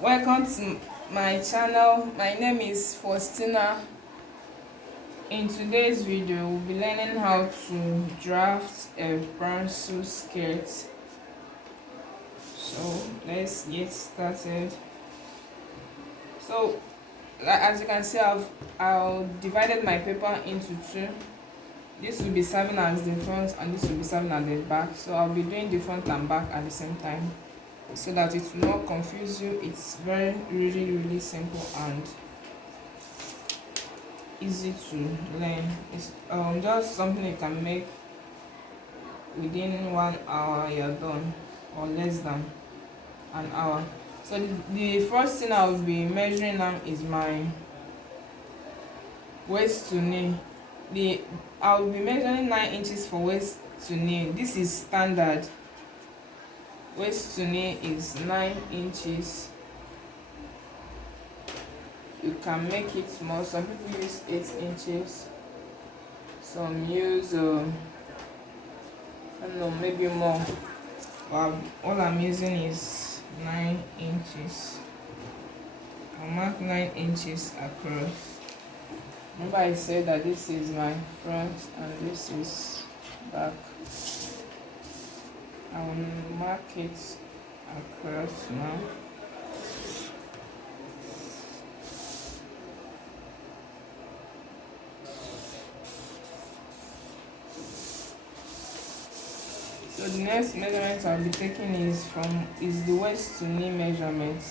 Welcome to my channel. My name is Faustina. In today's video we'll be learning how to draft a pantsuit skirt. So let's get started. So as you can see, I've divided my paper into two. This will be serving as the front and this will be serving as the back. So I'll be doing the front and back at the same time, so that it will not confuse you. It's really simple and easy to learn. It's just something you can make within 1 hour. You're done, or less than an hour. So the first thing I'll be measuring now is my waist to knee. I'll be measuring 9 inches for waist to knee. This is standard. Waist to knee is 9 inches. You can make it more. Some people use 8 inches. Some use I don't know, maybe more. But all I'm using is 9 inches. I'll mark 9 inches across. Remember I said that this is my front and this is back. I will mark it across now. So the next measurement I'll be taking is the waist to knee measurement.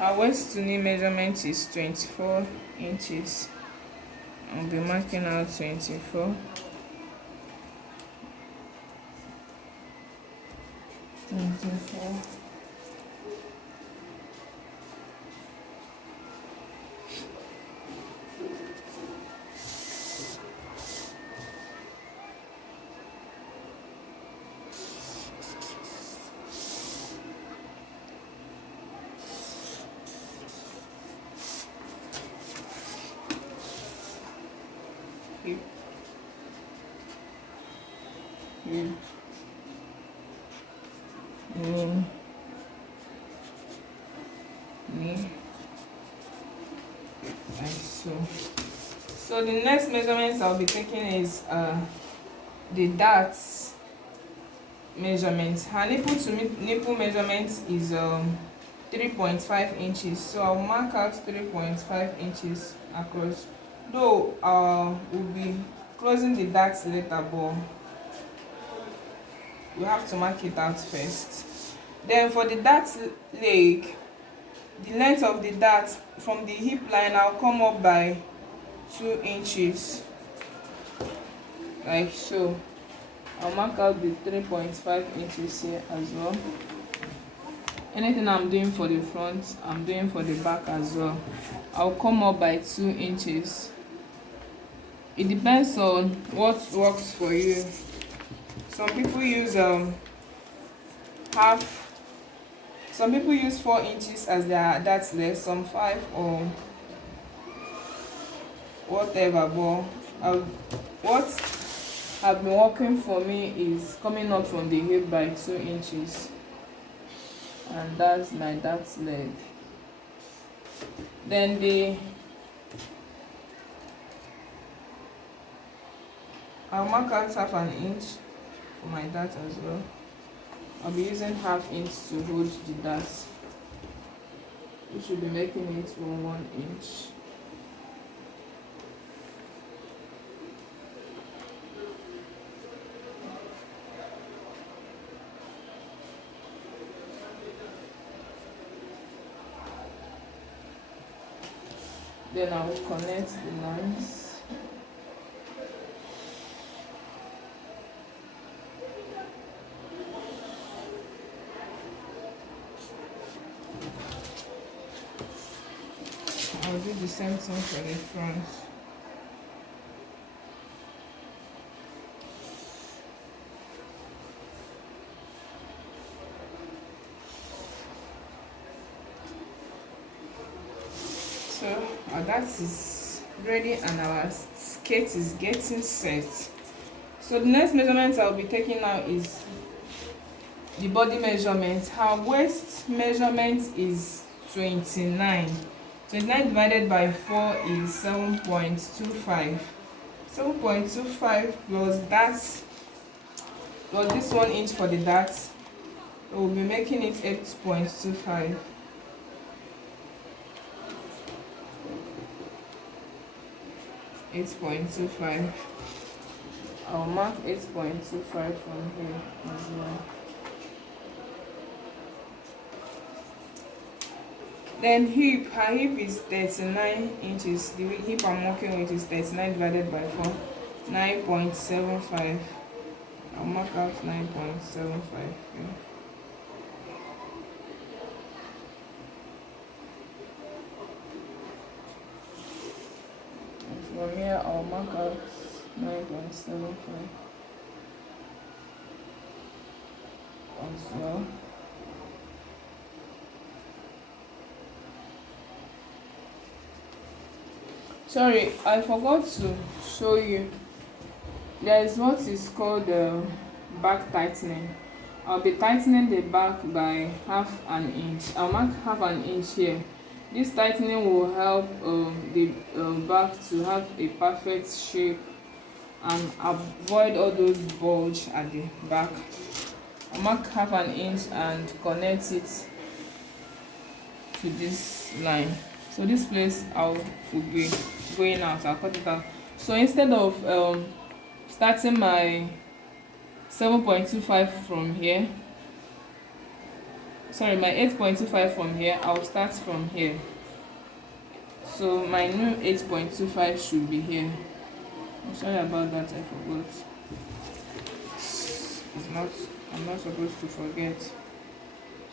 Our waist to knee measurement is 24 inches. I'll be marking out 24. 24. Hip, knee, like so. So the next measurements I'll be taking is the darts measurement. Her nipple to nipple measurement is 3.5 inches. So I'll mark out 3.5 inches across. Though we'll be closing the darts later, but we have to mark it out first. Then for the dart leg, the length of the dart from the hip line, I'll come up by 2 inches, like so. I'll mark out the 3.5 inches here as well. Anything I'm doing for the front, I'm doing for the back as well. I'll come up by 2 inches. It depends on what works for you. Some people use half. Some people use 4 inches as their dart length, some 5 or whatever. But what have been working for me is coming up from the hip by 2 inches, and that's my dart leg. Then I'll mark out half an inch for my dart as well. I'll be using half inch to hold the dart. We should be making it 1 inch. Then I will connect the lines. I'll do the same thing for the front. So that is ready and our skirt is getting set. So the next measurement I'll be taking now is the body measurement. Her waist measurement is 29. 29 divided by 4 is 7.25. 7.25 plus that, plus this 1 inch for the dart, we'll be making it 8.25. 8.25. I'll mark 8.25 from here as well. Then hip, her hip is 39 inches. The hip I'm working with is 39 divided by 4, 9.75. I'll mark out 9.75 here. And from here, I'll mark out 9.75 as well. Sorry, I forgot to show you. There is what is called back tightening. I'll be tightening the back by half an inch. I'll mark half an inch here. This tightening will help the back to have a perfect shape and avoid all those bulge at the back. I'll mark half an inch and connect it to this line. So this place will be going out. I'll cut it out. So instead of starting my 7.25 from here, sorry, my 8.25 from here, I'll start from here. So my new 8.25 should be here. I'm sorry about that, I forgot. I'm not supposed to forget.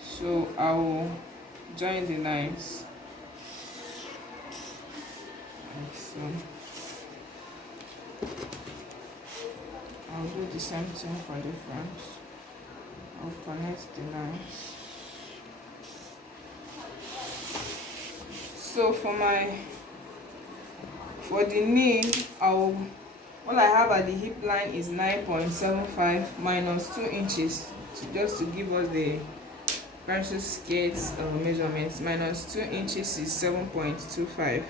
So I'll join the lines like so. I'll do the same thing for the front. I'll connect the lines. So for the knee, what I have at the hip line is 9.75 minus 2 inches, just to give us the princess skirts measurements. Minus 2 inches is 7.25.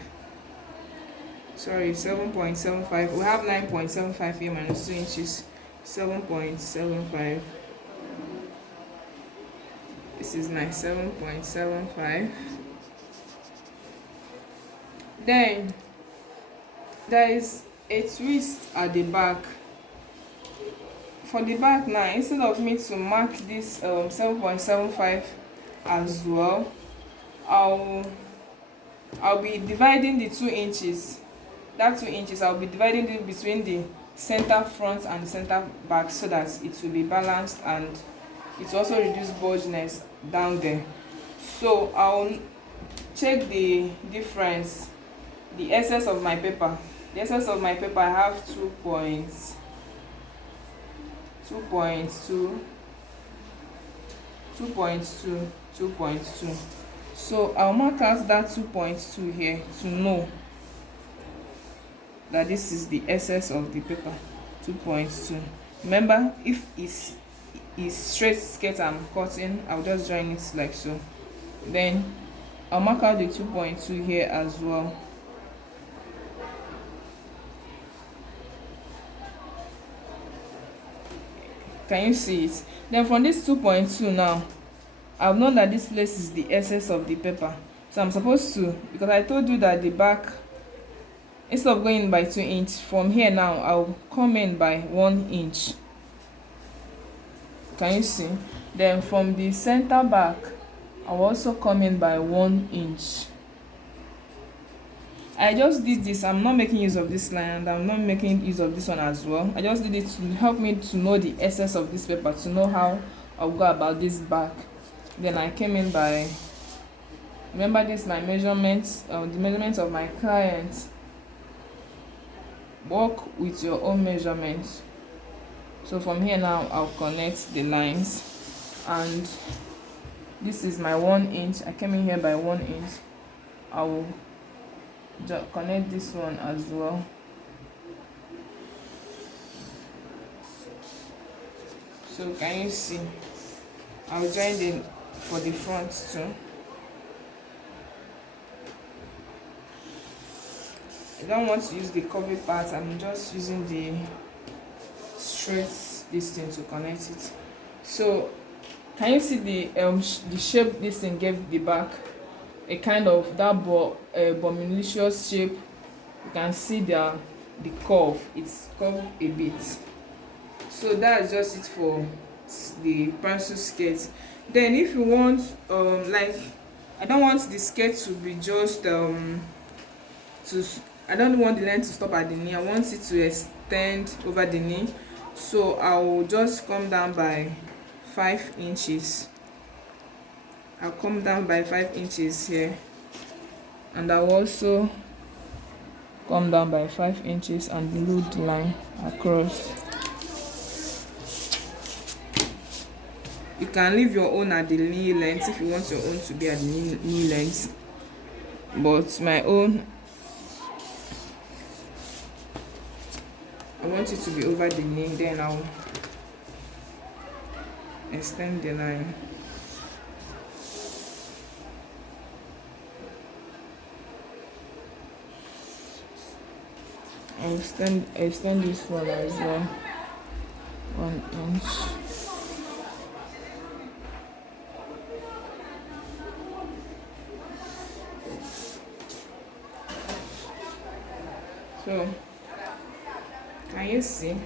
Sorry, 7.75. We have 9.75 here minus 2 inches, 7.75. This is nice, 7.75. Then there is a twist at the back. For the back now, instead of me to mark this 7.75 as well, I'll be dividing the 2 inches. That 2 inches, I'll be dividing it between the center front and the center back so that it will be balanced and it will also reduce bulginess down there. So I'll check the difference, the excess of my paper. The excess of my paper, I have 2.2. So I'll mark out that 2.2 here to know that this is the excess of the paper. 2.2. Remember, if it's straight skirt I'm cutting, I'll just join it like so. Then I'll mark out the 2.2 here as well. Can you see it? Then from this 2.2 now, I've known that this place is the excess of the paper. So I'm supposed to, because I told you that the back, instead of going by 2 inches, from here now, I'll come in by 1 inch. Can you see? Then from the center back, I'll also come in by 1 inch. I just did this. I'm not making use of this line and I'm not making use of this one as well. I just did it to help me to know the essence of this paper, to know how I'll go about this back. Then I came in by, remember this, my measurements, the measurements of my client. Work with your own measurements. So from here now, I'll connect the lines, and this is my 1 inch. I came in here by 1 inch. I will connect this one as well. So can you see? I'll join the for the front too. I don't want to use the curvy part. I'm just using the straight this thing to connect it. So can you see the shape this thing gave the back? A kind of that bonelicious shape. You can see the curve. It's curved a bit. So that's just it for the pencil skirt. Then if you want like, I don't want the skirt to be just I don't want the length to stop at the knee. I want it to extend over the knee. So I will just come down by 5 inches. I'll come down by 5 inches here, and I'll also come down by 5 inches and glue the line across. You can leave your own at the knee length if you want your own to be at the knee length, but my own, I want it to be over the knee. Then I'll extend the line. I'll extend this one as well, 1 inch. So can you see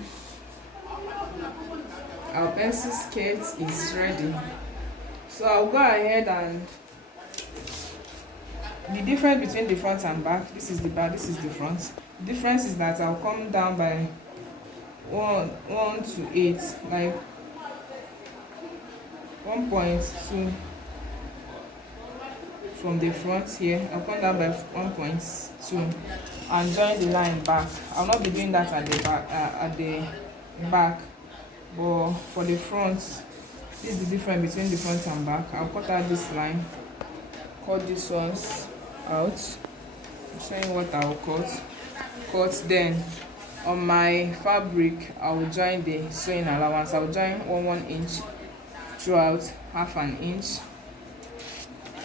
our pencil skirt is ready? So I'll go ahead, and the difference between the front and back, this is the back, this is the front. The difference is that I'll come down by 1 to 8, like 1.2 from the front here. I'll come down by 1.2 and join the line back. I'll not be doing that at the back, but for the front, this is the difference between the front and back. I'll cut out this line, cut these ones out. I'm showing what I'll cut. Then on my fabric, I'll join the sewing allowance. I'll join 1 inch throughout, half an inch.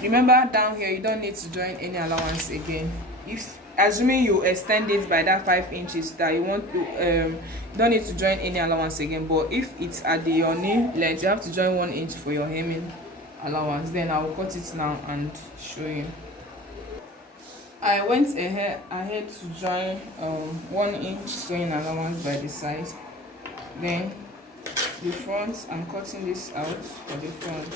Remember, down here you don't need to join any allowance again. If assuming you extend it by that 5 inches that you want to, you don't need to join any allowance again. But if it's at your knee length, you have to join 1 inch for your hemming allowance. Then I will cut it now and show you. I went ahead to join 1 inch sewing allowance by the side. Then the front, I'm cutting this out for the front,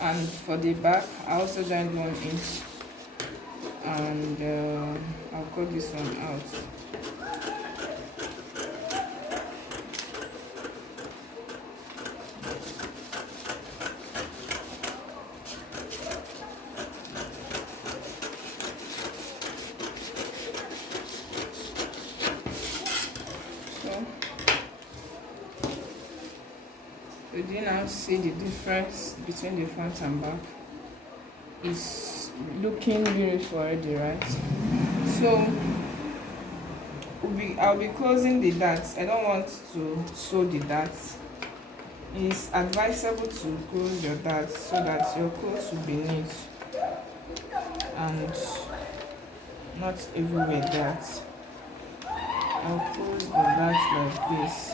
and for the back I also joined 1 inch, and I'll cut this one out. So do you now see the difference between the front and back? It's looking beautiful already, right? So I'll be closing the darts. I don't want to sew the darts. It's advisable to close your darts so that your clothes will be neat and not everywhere darts. I'll close the darts like this.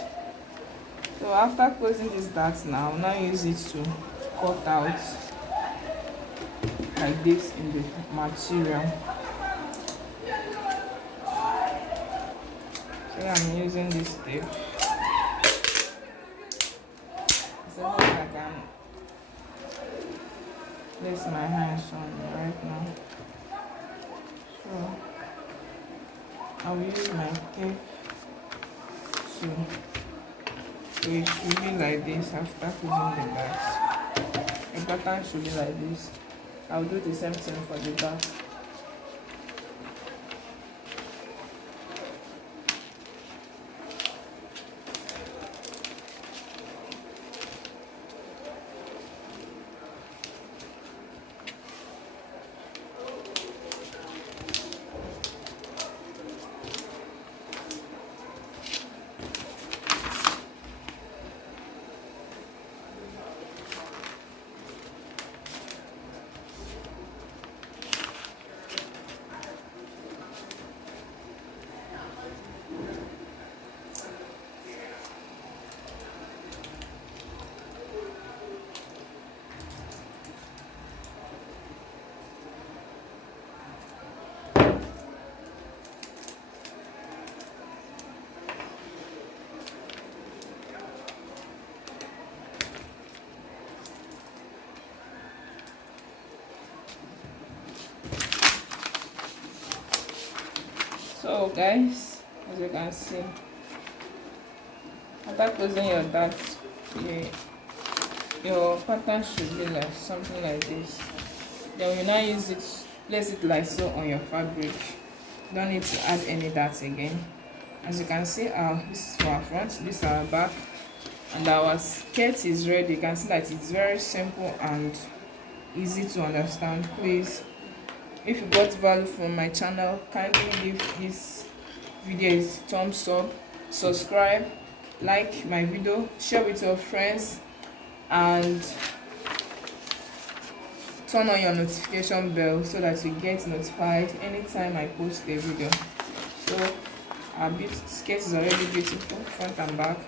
So after closing this dart now, I'll now use it to cut out like this in the material. So I'm using this tape. So I can place my hands on right now. So I'll use my tape so it should be like this after closing the back. The pattern should be like this. I'll do the same thing for the back. So guys, as you can see, after closing your dart, your pattern should be like something like this. Then you now use it, place it like so on your fabric. Don't need to add any dart again. As you can see, this is for our front, this is our back, and our skirt is ready. You can see that it's very simple and easy to understand. Please, if you got value from my channel, kindly give this video a thumbs up, subscribe, like my video, share with your friends, and turn on your notification bell so that you get notified anytime I post a video. So our skirt is already beautiful, front and back.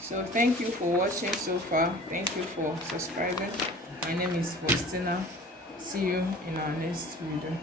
So thank you for watching so far. Thank you for subscribing. My name is Faustina. See you in our next video.